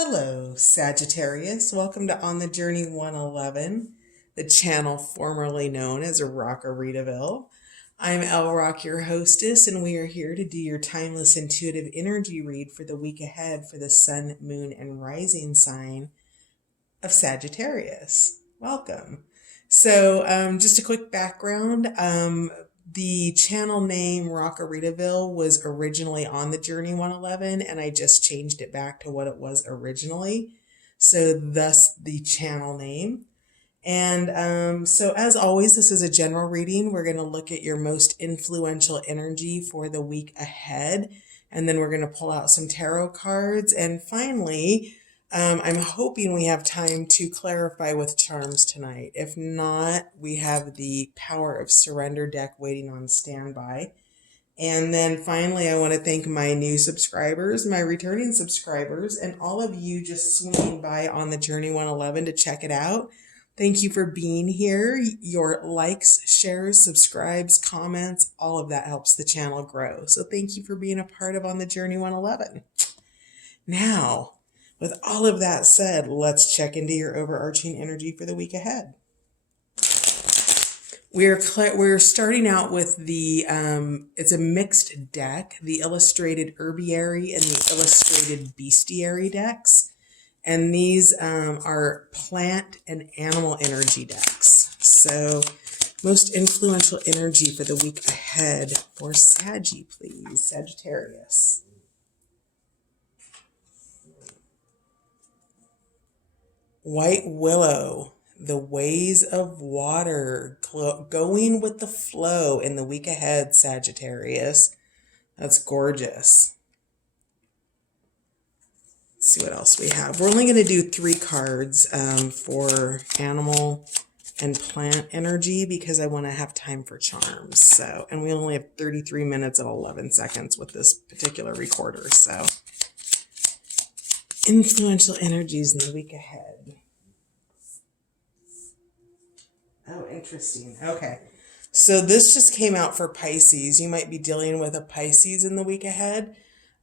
Hello, Sagittarius. Welcome to On the Journey 111, the channel formerly known as Rockaritaville. I'm El Rock, your hostess, and we are here to do your timeless intuitive energy read for the week ahead for the sun, moon, and rising sign of Sagittarius. Welcome. So, just a quick background. The channel name Rockaritaville was originally on the Journey 111, and I just changed it back to what it was originally. So, thus the channel name. And so, as always, this is a general reading. We're going to look at your most influential energy for the week ahead, and then we're going to pull out some tarot cards. And finally, I'm hoping we have time to clarify with charms tonight. If not, we have the Power of Surrender deck waiting on standby. And then finally, I want to thank my new subscribers, my returning subscribers, and all of you just swinging by on the Journey 111 to check it out. Thank you for being here. Your likes, shares, subscribes, comments, all of that helps the channel grow. So thank you for being a part of On the Journey 111. Now, with all of that said, let's check into your overarching energy for the week ahead. We're starting out with the, it's a mixed deck, the Illustrated Herbiary and the Illustrated Bestiary decks. And these are plant and animal energy decks. So, most influential energy for the week ahead for Saggy, please, Sagittarius. White Willow, the ways of water, going with the flow in the week ahead, Sagittarius. That's gorgeous. Let's see what else we have. We're only going to do 3 cards for animal and plant energy because I want to have time for charms. So, and we only have 33 minutes and 11 seconds with this particular recorder. So, influential energies in the week ahead. Oh, interesting. Okay. So this just came out for Pisces. You might be dealing with a Pisces in the week ahead.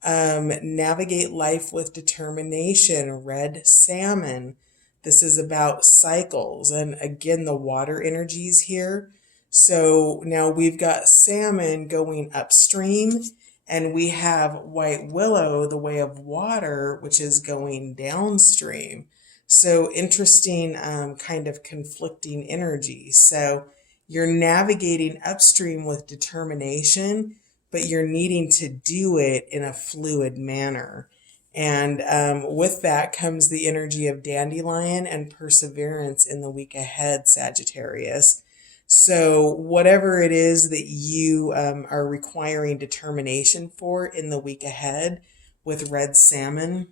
Navigate life with determination, red salmon. This is about cycles. And again, the water energies here. So now we've got salmon going upstream, and we have white willow, the way of water, which is going downstream. So interesting, kind of conflicting energy. So you're navigating upstream with determination, but you're needing to do it in a fluid manner. And with that comes the energy of dandelion and perseverance in the week ahead, Sagittarius. So whatever it is that you are requiring determination for in the week ahead with red salmon,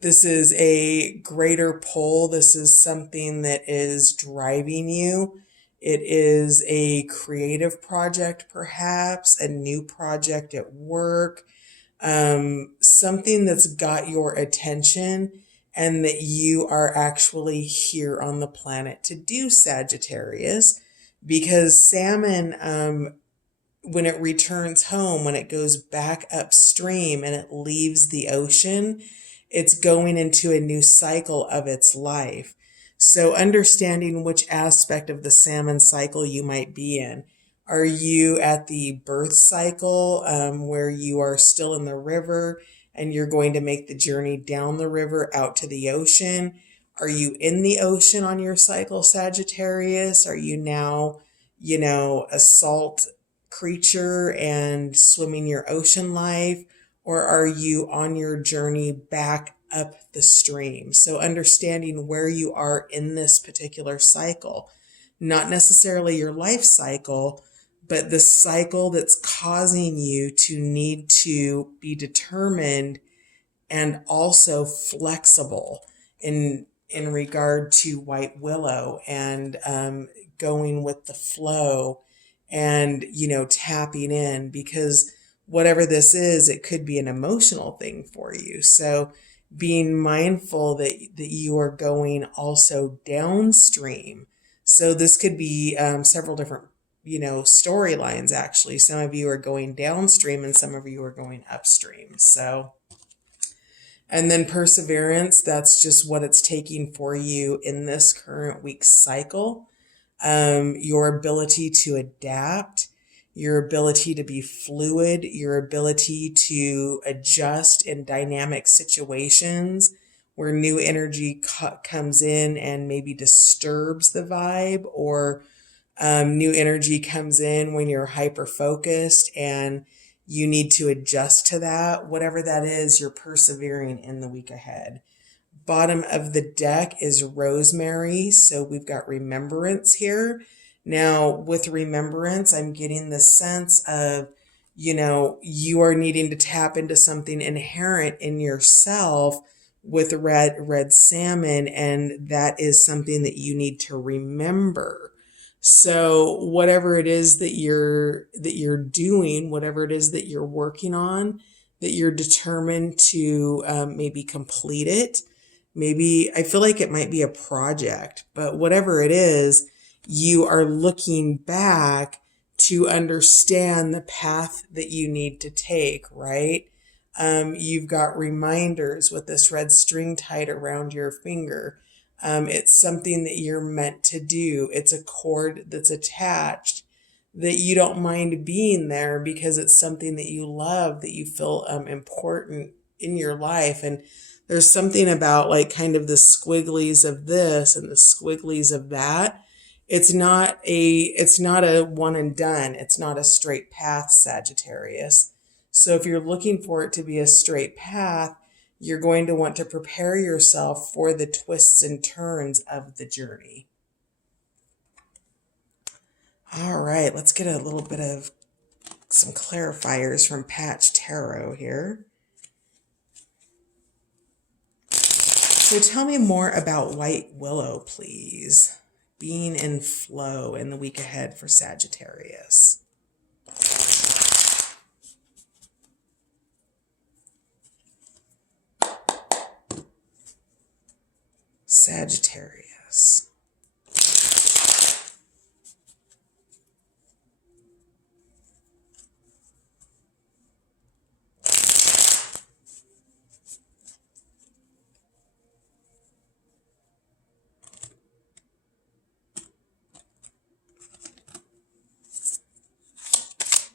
this is a greater pull. This is something that is driving you. It is a creative project, perhaps, a new project at work, something that's got your attention and that you are actually here on the planet to do, Sagittarius, because salmon, when it returns home, when it goes back upstream and it leaves the ocean, it's going into a new cycle of its life. So understanding which aspect of the salmon cycle you might be in. Are you at the birth cycle where you are still in the river and you're going to make the journey down the river out to the ocean? Are you in the ocean on your cycle, Sagittarius? Are you now, a salt creature and swimming your ocean life? Or are you on your journey back up the stream? So understanding where you are in this particular cycle, not necessarily your life cycle, but the cycle that's causing you to need to be determined and also flexible in regard to white willow and going with the flow and, tapping in, because whatever this is, it could be an emotional thing for you. So being mindful that you are going also downstream. So this could be several different, storylines, actually. Some of you are going downstream and some of you are going upstream. So And then perseverance, that's just what it's taking for you in this current week's cycle. Your ability to adapt, your ability to be fluid, your ability to adjust in dynamic situations where new energy comes in and maybe disturbs the vibe, or new energy comes in when you're hyper focused and you need to adjust to that. Whatever that is, you're persevering in the week ahead. Bottom of the deck is rosemary. So we've got remembrance here. Now, with remembrance, I'm getting the sense of, you are needing to tap into something inherent in yourself with red salmon, and that is something that you need to remember. So whatever it is that you're doing, whatever it is that you're working on, that you're determined to maybe complete it. Maybe I feel like it might be a project, but whatever it is, you are looking back to understand the path that you need to take, right? You've got reminders with this red string tied around your finger. It's something that you're meant to do. It's a cord that's attached that you don't mind being there because it's something that you love, that you feel important in your life. And there's something about like kind of the squigglies of this and the squigglies of that. It's not a one and done. It's not a straight path, Sagittarius. So if you're looking for it to be a straight path, you're going to want to prepare yourself for the twists and turns of the journey. All right, let's get a little bit of some clarifiers from Patch Tarot here. So tell me more about White Willow, please. Being in flow in the week ahead for Sagittarius. Sagittarius.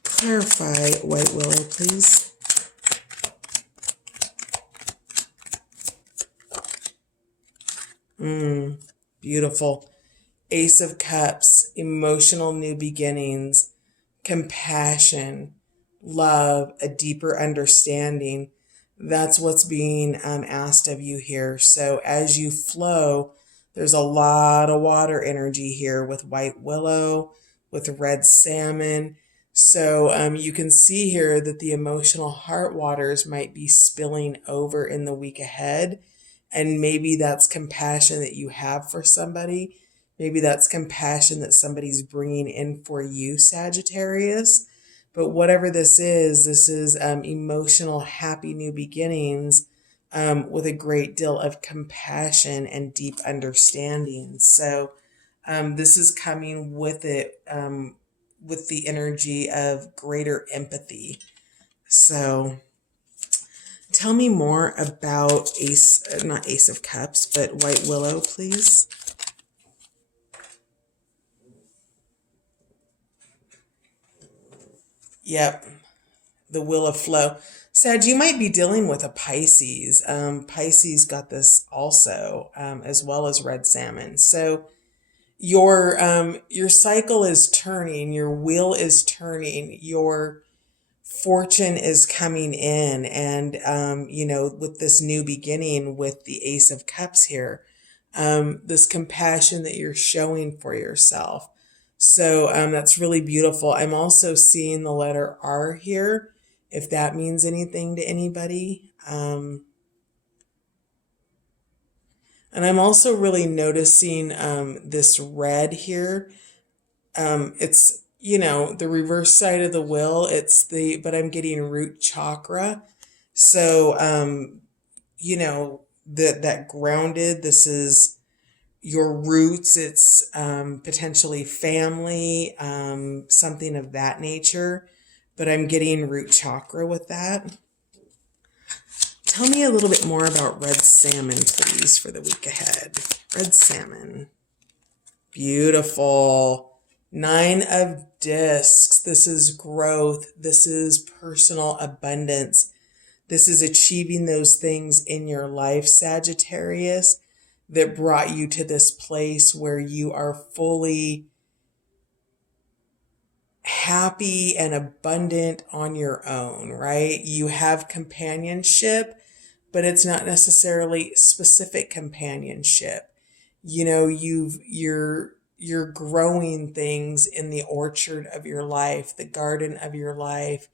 Clarify White Willow, please. Beautiful. Ace of Cups, emotional new beginnings, compassion, love, a deeper understanding. That's what's being asked of you here. So as you flow, there's a lot of water energy here with White Willow, with red salmon. So you can see here that the emotional heart waters might be spilling over in the week ahead. And maybe that's compassion that you have for somebody. Maybe that's compassion that somebody's bringing in for you, Sagittarius. But whatever this is emotional, happy new beginnings with a great deal of compassion and deep understanding. So this is coming with it, with the energy of greater empathy. So tell me more about not Ace of Cups, but White Willow, please. Yep, the Wheel of Flow. Sag, you might be dealing with a Pisces. Pisces got this also, as well as red salmon. So your cycle is turning, your wheel is turning, your fortune is coming in, and with this new beginning with the Ace of Cups here, this compassion that you're showing for yourself. So that's really beautiful. I'm also seeing the letter R here, if that means anything to anybody. And I'm also really noticing this red here. It's, the reverse side of the wheel. But I'm getting root chakra. So, that grounded, this is your roots. It's potentially family, something of that nature. But I'm getting root chakra with that. Tell me a little bit more about red salmon, please, for the week ahead. Red salmon. Beautiful. 9 of discs. This is growth. This is personal abundance. This is achieving those things in your life, Sagittarius, that brought you to this place where you are fully happy and abundant on your own, right? You have companionship, but it's not necessarily specific companionship. You know, you're growing things in the orchard of your life, the garden of your life.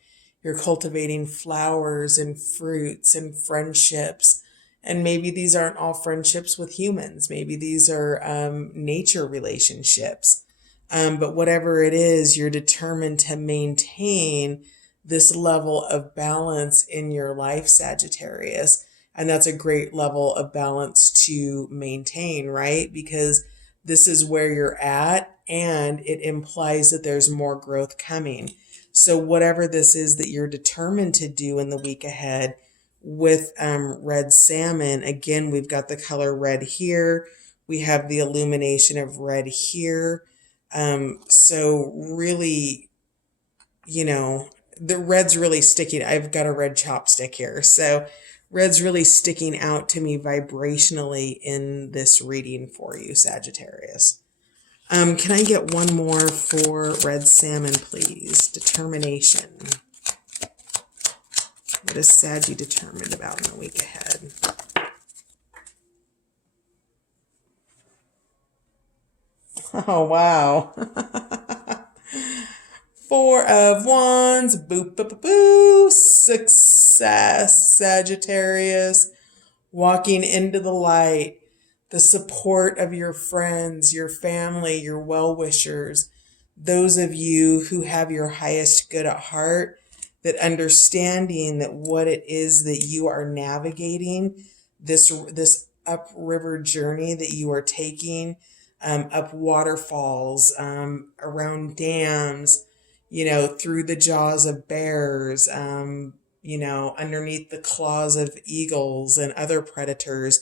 You're cultivating flowers and fruits and friendships. And maybe these aren't all friendships with humans. Maybe these are nature relationships. But whatever it is, you're determined to maintain this level of balance in your life, Sagittarius. And that's a great level of balance to maintain, right? Because this is where you're at, and it implies that there's more growth coming. So whatever this is that you're determined to do in the week ahead with red salmon, again, we've got the color red here. We have the illumination of red here. So really, you know, the red's really sticking. I've got a red chopstick here. So red's really sticking out to me vibrationally in this reading for you, Sagittarius. Can I get one more for red salmon, please? Determination. What is Saggy determined about in the week ahead? Oh, wow. 4 of Wands. Boop, boop, boop, boop. Success, Sagittarius. Walking into the light. The support of your friends, your family, your well-wishers, those of you who have your highest good at heart, that understanding that what it is that you are navigating, this upriver journey that you are taking, up waterfalls, around dams, you know, through the jaws of bears, you know, underneath the claws of eagles and other predators.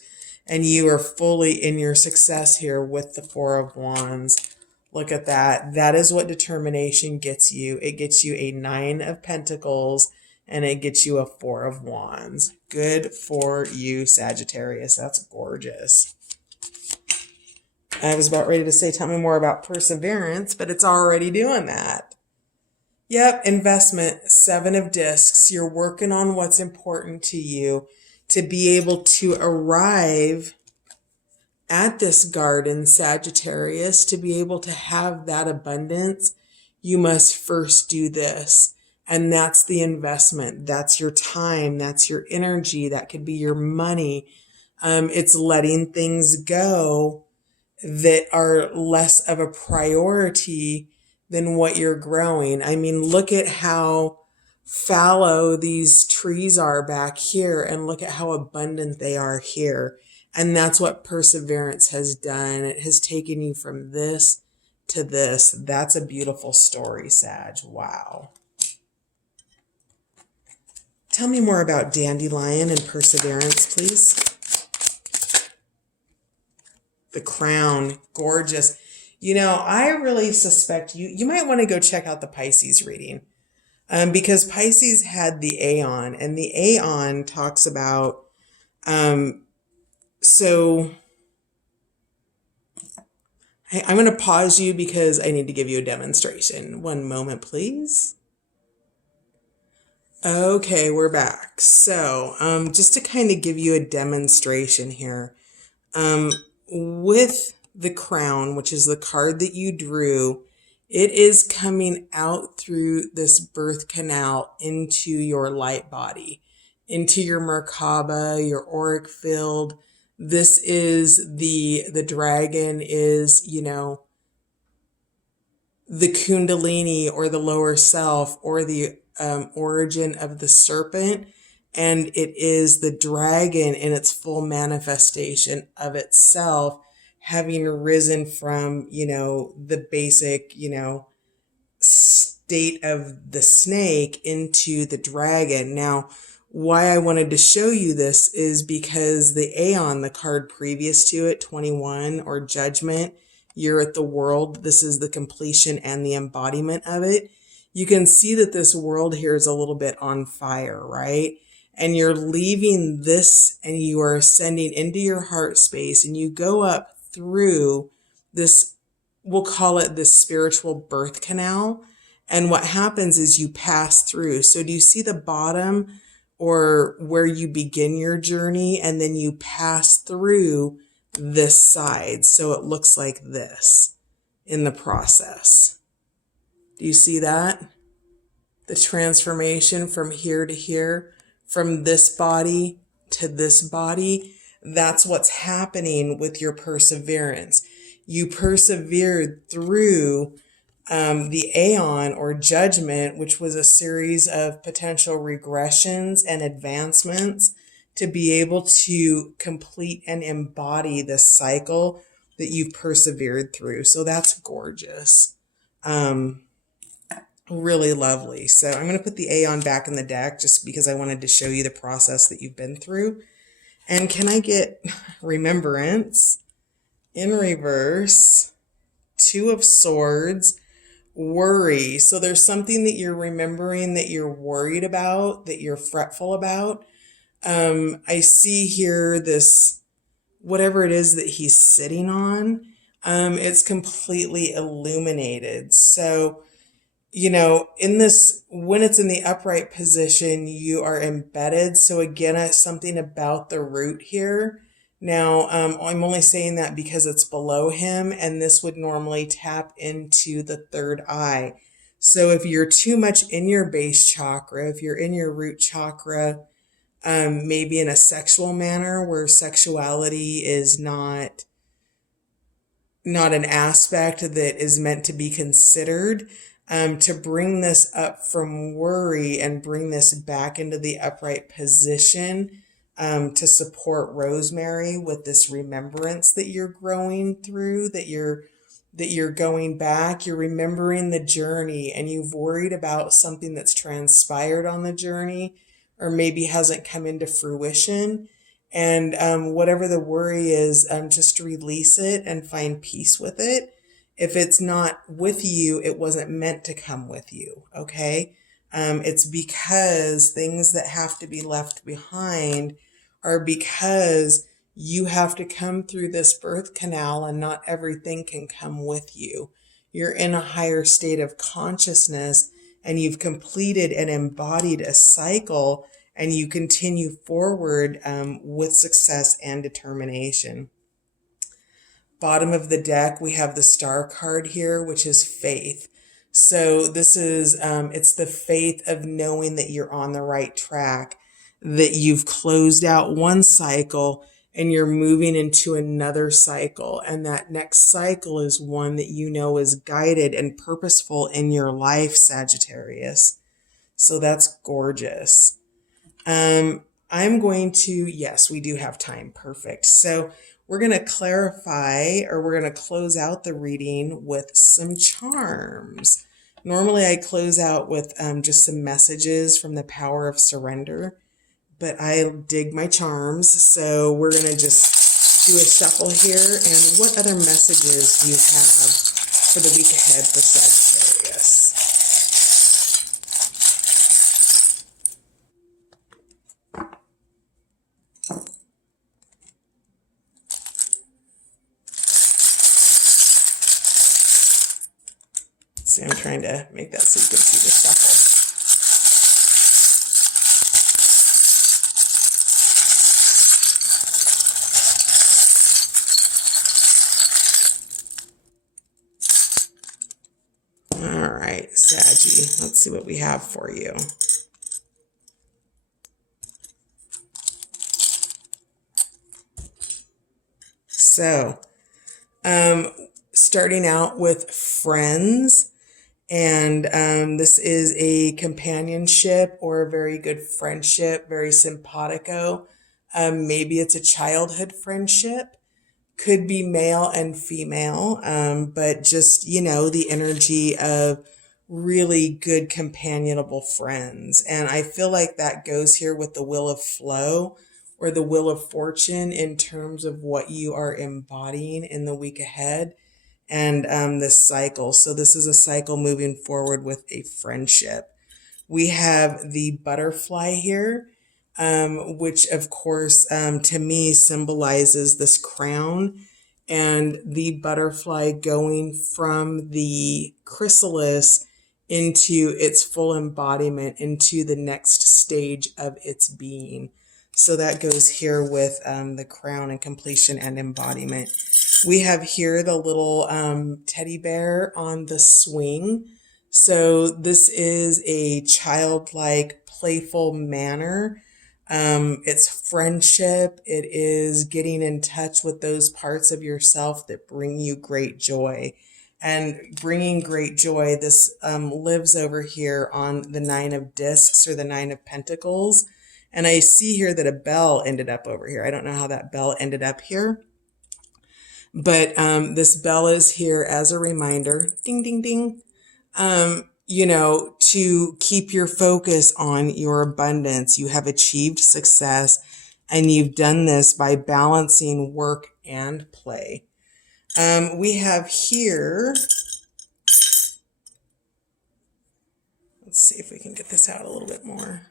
And you are fully in your success here with the 4 of Wands. Look at that. That is what determination gets you. It gets you a 9 of Pentacles, and it gets you a 4 of Wands. Good for you, Sagittarius. That's gorgeous. I was about ready to say, tell me more about perseverance, but it's already doing that. Yep, investment, 7 of discs. You're working on what's important to you. To be able to arrive at this garden, Sagittarius, to be able to have that abundance, you must first do this. And that's the investment. That's your time. That's your energy. That could be your money. It's letting things go that are less of a priority than what you're growing. I mean, look at how fallow these trees are back here, and look at how abundant they are here. And that's what perseverance has done. It has taken you from this to this. That's a beautiful story, Sag. Wow. Tell me more about dandelion and perseverance, please. The crown, gorgeous. You know, I really suspect you might want to go check out the Pisces reading. Because Pisces had the Aeon, and the Aeon talks about, so I'm going to pause you because I need to give you a demonstration. One moment, please. Okay, we're back. So, just to kind of give you a demonstration here, with the crown, which is the card that you drew, it is coming out through this birth canal into your light body, into your Merkaba, your auric field. This is the dragon is, you know, the Kundalini or the lower self, or the origin of the serpent. And it is the dragon in its full manifestation of itself, having risen from, you know, the basic, you know, state of the snake into the dragon. Now, Why I wanted to show you this is because the Aeon, the card previous to it, 21, or Judgment, you're at the world. This is the completion and the embodiment of it. You can see that this world here is a little bit on fire, right? And you're leaving this and you are ascending into your heart space, and you go up through this, we'll call it the spiritual birth canal. And what happens is you pass through. So do you see the bottom, or where you begin your journey, and then you pass through this side? So it looks like this in the process. Do you see that? The transformation from here to here, from this body to this body. That's what's happening with your perseverance. You persevered through the Aeon, or Judgment, which was a series of potential regressions and advancements to be able to complete and embody the cycle that you've persevered through. So that's gorgeous. Really lovely. So I'm going to put the Aeon back in the deck just because I wanted to show you the process that you've been through. And can I get Remembrance in reverse? Two of Swords. Worry. So there's something that you're remembering that you're worried about, that you're fretful about. I see here this, whatever it is that he's sitting on, it's completely illuminated. So, you know, in this, when it's in the upright position, you are embedded. So again, it's something about the root here. Now, I'm only saying that because it's below him, and this would normally tap into the third eye. So if you're too much in your base chakra, if you're in your root chakra, maybe in a sexual manner where sexuality is not an aspect that is meant to be considered, to bring this up from worry and bring this back into the upright position, to support Rosemary with this remembrance that you're growing through, that you're going back, you're remembering the journey, and you've worried about something that's transpired on the journey or maybe hasn't come into fruition. And whatever the worry is, just release it and find peace with it. If it's not with you, it wasn't meant to come with you, okay? It's because things that have to be left behind are because you have to come through this birth canal, and not everything can come with you. You're in a higher state of consciousness, and you've completed and embodied a cycle, and you continue forward with success and determination. Bottom of the deck, we have the Star card here, which is faith. So this is, it's the faith of knowing that you're on the right track, that you've closed out one cycle and you're moving into another cycle. And that next cycle is one that you know is guided and purposeful in your life, Sagittarius. So that's gorgeous. I'm going to, yes, we do have time. Perfect. So we're going to clarify, or we're going to close out the reading with some charms. Normally I close out with just some messages from the power of surrender, but I dig my charms. So we're going to just do a shuffle here. And what other messages do you have for the week ahead for Sagittarius? See, I'm trying to make that so you can see the shuffle. All right, Saggy, let's see what we have for you. So, starting out with friends, and this is a companionship or a very good friendship, very simpatico. Maybe it's a childhood friendship. Could be male and female, but just, you know, the energy of really good companionable friends. And I feel like that goes here with the wheel of flow or the wheel of fortune in terms of what you are embodying in the week ahead and this cycle. So this is a cycle moving forward with a friendship. We have the butterfly here, which of course to me symbolizes this crown and the butterfly going from the chrysalis into its full embodiment, into the next stage of its being. So that goes here with the crown and completion and embodiment. We have here the little teddy bear on the swing. So this is a childlike, playful manner. It's friendship. It is getting in touch with those parts of yourself that bring you great joy. And bringing great joy, this lives over here on the 9 of discs or the 9 of pentacles. And I see here that a bell ended up over here. I don't know how that bell ended up here. But this bell is here as a reminder, ding, ding, ding, to keep your focus on your abundance. You have achieved success, and you've done this by balancing work and play. We have here, let's see if we can get this out a little bit more.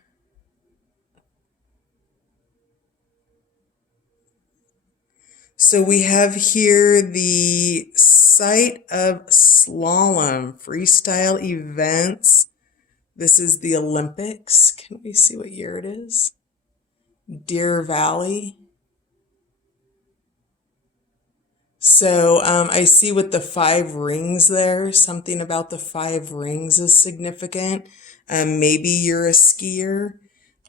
So we have here the site of slalom, freestyle events. This is the Olympics. Can we see what year it is? Deer Valley. So I see with the 5 rings there, something about the 5 rings is significant. Maybe you're a skier.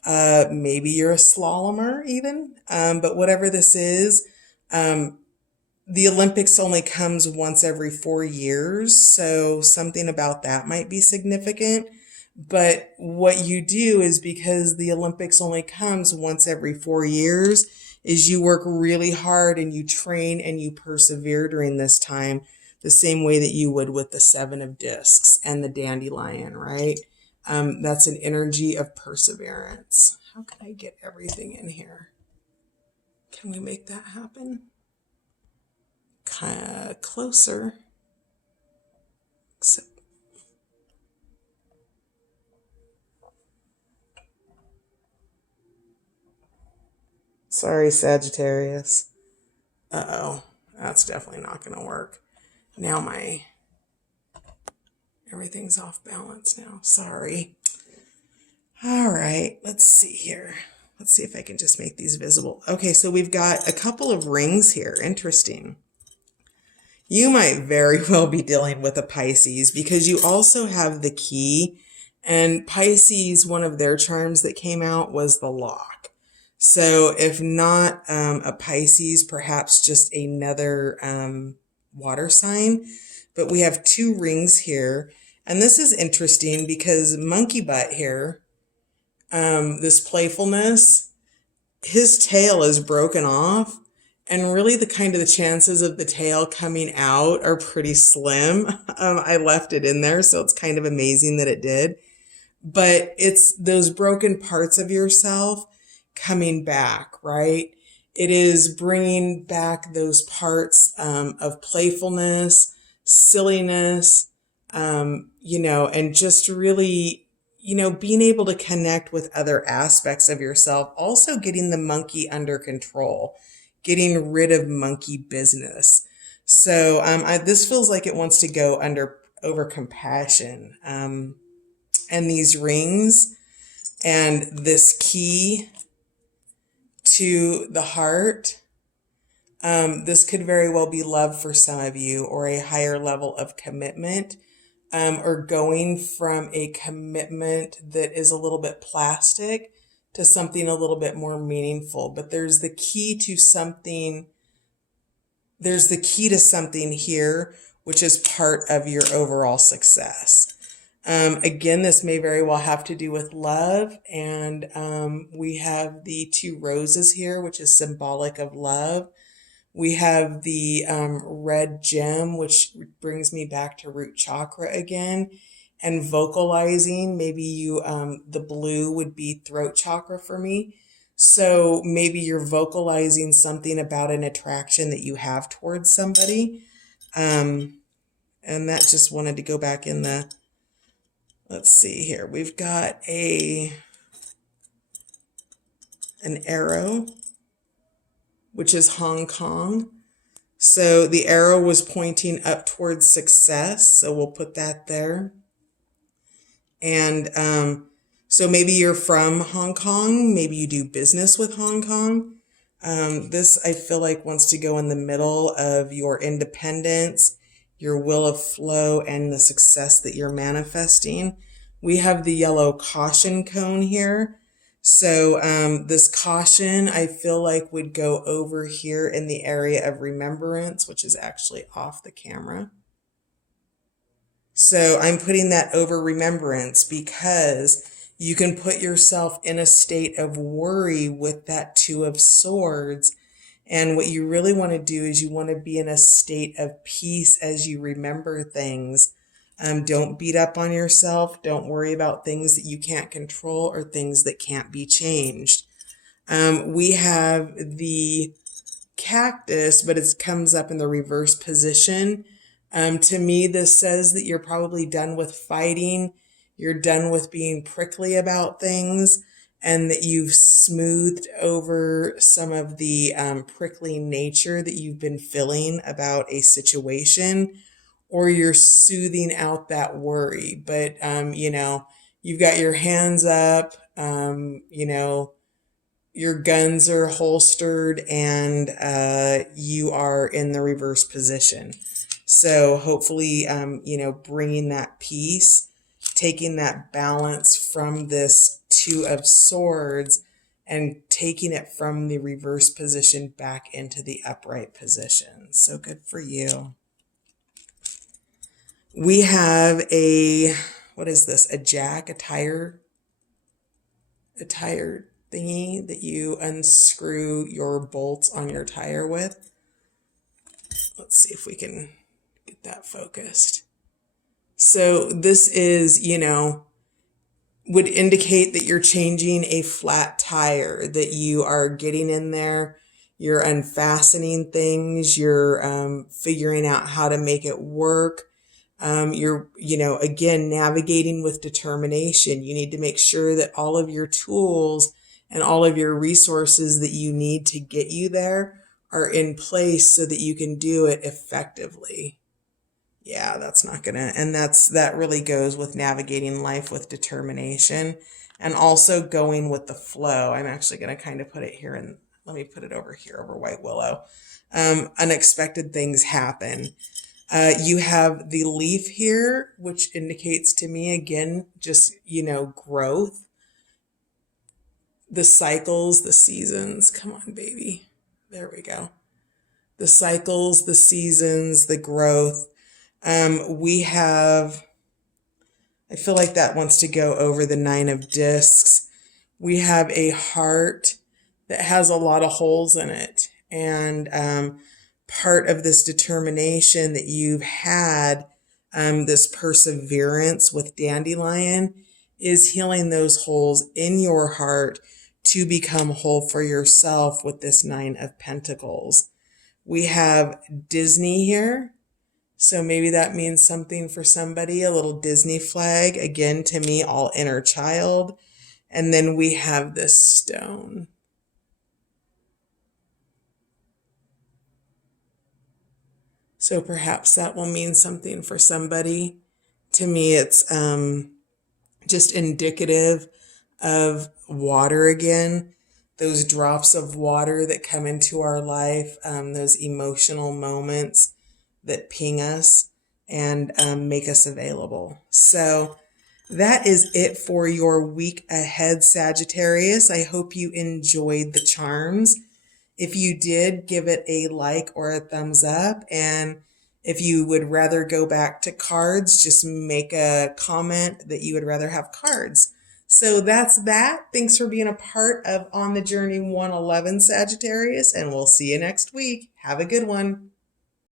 Maybe you're a slalomer even. But whatever this is, the Olympics only comes once every 4 years, so something about that might be significant. But what you do is, because the Olympics only comes once every 4 years, is you work really hard and you train and you persevere during this time, the same way that you would with the 7 of discs and the dandelion, right? That's an energy of perseverance. How can I get everything in here? Can we make that happen? Kind of closer. Except sorry, Sagittarius. Uh-oh, that's definitely not going to work. Now everything's off balance now. Sorry. All right, let's see here. Let's see if I can just make these visible. Okay, so we've got a couple of rings here. Interesting. You might very well be dealing with a Pisces, because you also have the key, and Pisces, one of their charms that came out was the lock. So if not a Pisces, perhaps just another water sign. But we have 2 rings here. And this is interesting because monkey butt here, this playfulness, his tail is broken off. And really the chances of the tail coming out are pretty slim. I left it in there, so it's kind of amazing that it did. But it's those broken parts of yourself coming back, right? It is bringing back those parts of playfulness, silliness, and just really, being able to connect with other aspects of yourself. Also getting the monkey under control, getting rid of monkey business. So this feels like it wants to go over compassion. And these rings and this key to the heart, this could very well be love for some of you, or a higher level of commitment, or going from a commitment that is a little bit plastic to something a little bit more meaningful. But there's the key to something here, which is part of your overall success. Again, this may very well have to do with love. And we have the 2 roses here, which is symbolic of love. We have the red gem, which brings me back to root chakra again. and vocalizing. Maybe you, the blue would be throat chakra for me. So maybe you're vocalizing something about an attraction that you have towards somebody. And that just wanted to go back in the, let's see here. We've got an arrow, which is Hong Kong. So the arrow was pointing up towards success. So we'll put that there. And so maybe you're from Hong Kong. Maybe you do business with Hong Kong. This, I feel like, wants to go in the middle of your independence, your will of flow, and the success that you're manifesting. We have the yellow caution cone here. So this caution, I feel like, would go over here in the area of remembrance, which is actually off the camera. So I'm putting that over remembrance because you can put yourself in a state of worry with that Two of Swords. And what you really want to do is you want to be in a state of peace as you remember things. Don't beat up on yourself. Don't worry about things that you can't control or things that can't be changed. We have the cactus, but it comes up in the reverse position. To me, this says that you're probably done with fighting. You're done with being prickly about things, and that you've smoothed over some of the prickly nature that you've been feeling about a situation, or you're soothing out that worry. But, you've got your hands up, your guns are holstered, and you are in the reverse position. So hopefully, bringing that peace, taking that balance from this Two of Swords and taking it from the reverse position back into the upright position. So good for you. We have what is this? A jack, a tire thingy that you unscrew your bolts on your tire with. Let's see if we can get that focused. So this is, would indicate that you're changing a flat tire, that you are getting in there, you're unfastening things, you're figuring out how to make it work. You're, again, navigating with determination. You need to make sure that all of your tools and all of your resources that you need to get you there are in place so that you can do it effectively. Yeah, that's not gonna, and that really goes with navigating life with determination and also going with the flow. I'm actually gonna kind of put it here, and let me put it over here over White Willow. Unexpected things happen. You have the leaf here, which indicates to me, again, just, growth. The cycles, the seasons. Come on, baby. There we go. The cycles, the seasons, the growth. We have, I feel like that wants to go over the Nine of Discs. We have a heart that has a lot of holes in it. And part of this determination that you've had, this perseverance with Dandelion, is healing those holes in your heart to become whole for yourself with this Nine of Pentacles. We have Disney here. So maybe that means something for somebody, a little Disney flag. Again, to me, all inner child. And then we have this stone. So perhaps that will mean something for somebody. To me, it's just indicative of water again. Those drops of water that come into our life, those emotional moments that ping us and make us available. So that is it for your week ahead, Sagittarius. I hope you enjoyed the charms. If you did, give it a like or a thumbs up. And if you would rather go back to cards, just make a comment that you would rather have cards. So that's that. Thanks for being a part of On the Journey 111, Sagittarius, and we'll see you next week. Have a good one.